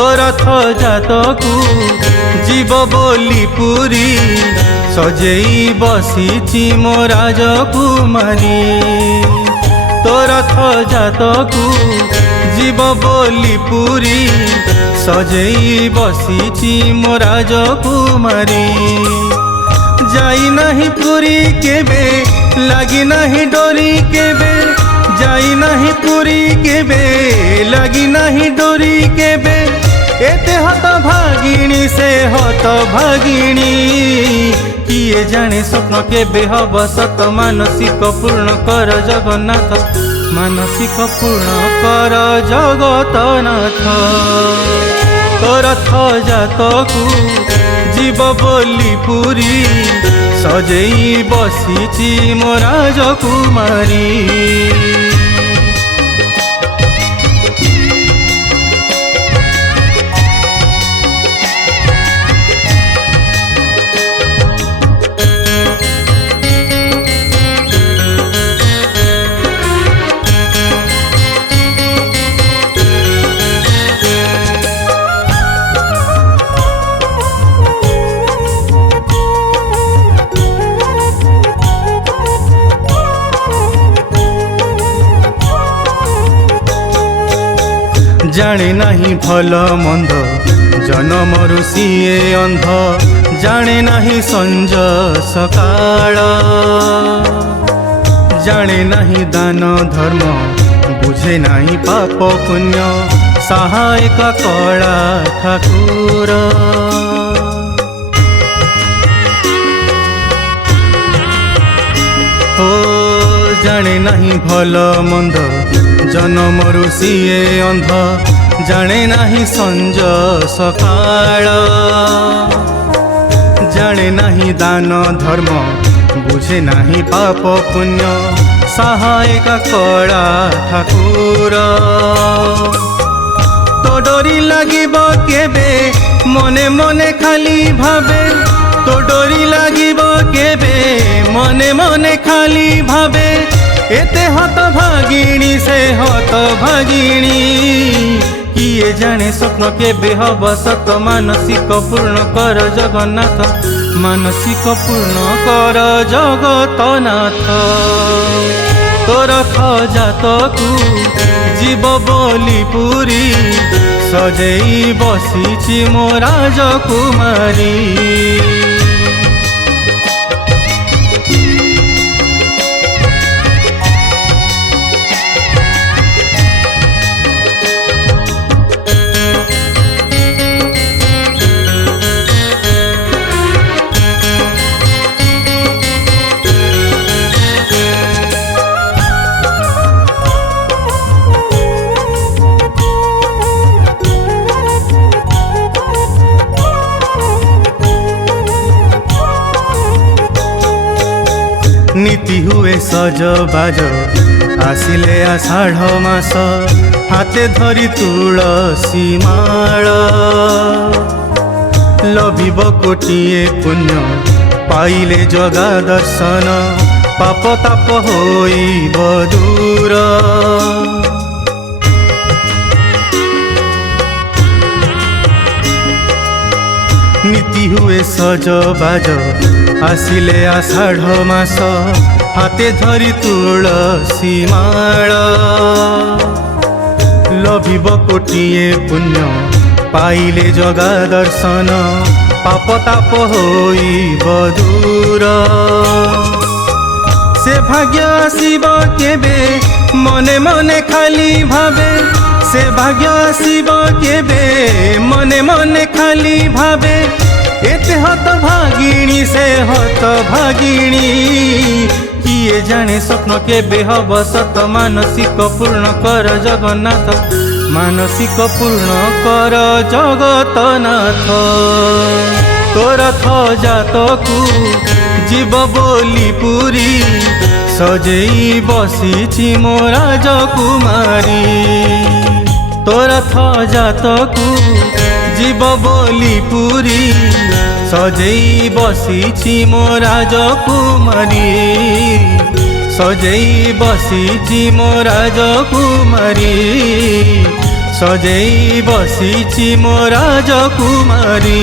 तो रथ जातकू जीव बोली पुरी सजेई बसीची मो राजकुमारी। तो रथ जातकू जीव बोली पुरी सजेई बसीची मो राजकुमारी। जाई नहीं पुरी केबे लगी नहीं डोरी केबे, जाई नहीं पुरी केबे लगी नहीं डोरी केबे। एते हत भागिणी से हत भागिणी किए जाने स्वप्न केबे हब सत। मानसिक पूर्ण कर जगन्नाथ, मानसिक पूर्ण कर जगतनाथ। तो रथ जातकू जीव बोली पुरी सजेई बसीची मो राजकुमारी। जाने नहीं भल मंद जन्मरु सीए अंध, जाने नहीं संज सकाळ। जाने नहीं दान धर्म बुझे नहीं पाप पुण्य, सहायक कला ठाकुर। हो जाने नहीं भल मंद जन्मरु सीए अंध, जाने नहीं संज सकाळ। जाने नहीं दान धर्म बुझे नहीं पाप पुण्य, सहायक कला ठाकुर। तो डोरी लागिब केबे मने मने खाली भावे, तो डोरी लागिब केबे मने मने खाली भावे। एते हत भागिणी से हत भागिणी किए जाने स्वप्न केबे हब सत। मानसिक पूर्ण कर जगन्नाथ, मानसिक पूर्ण कर जगतनाथ। तो रथ जातकू जीव बोली पुरी सजेई बसीची मो राजकुमारी। नीति हुए सज बाज आसिले आषाढ़ मास, हाथे धरी तुलसी माळ। लभिब कोटिए पुण्य पाइले जगा दर्शन, पाप ताप होइब दूर। नीति हुए सज बाज आसिले आषाढ़ मास, हाथे धरी तुलसी माळ। लभिब कोटिए पुण्य पाइले जगा दर्शन, पाप ताप होइब दूर। से भाग्य आसिब केबे मने मने खाली भावे, से भाग्य आसिब केबे मने मने खाली भावे। एते हत भागिणी से हत भागिणी किए जाने स्वप्न केबे हब सत। मानसिक पूर्ण कर जगन्नाथ, मानसिक पूर्ण कर जगतनाथ। तो रथ जातकू जीव बोली पुरी सजेई बसीची मो राजकुमारी। तो रथ जातकू जीव बोली पुरी सजेई बसीची मो राजकुमारी। सजेई बसीची मो राजकुमारी, सजेई बसीची मो राजकुमारी।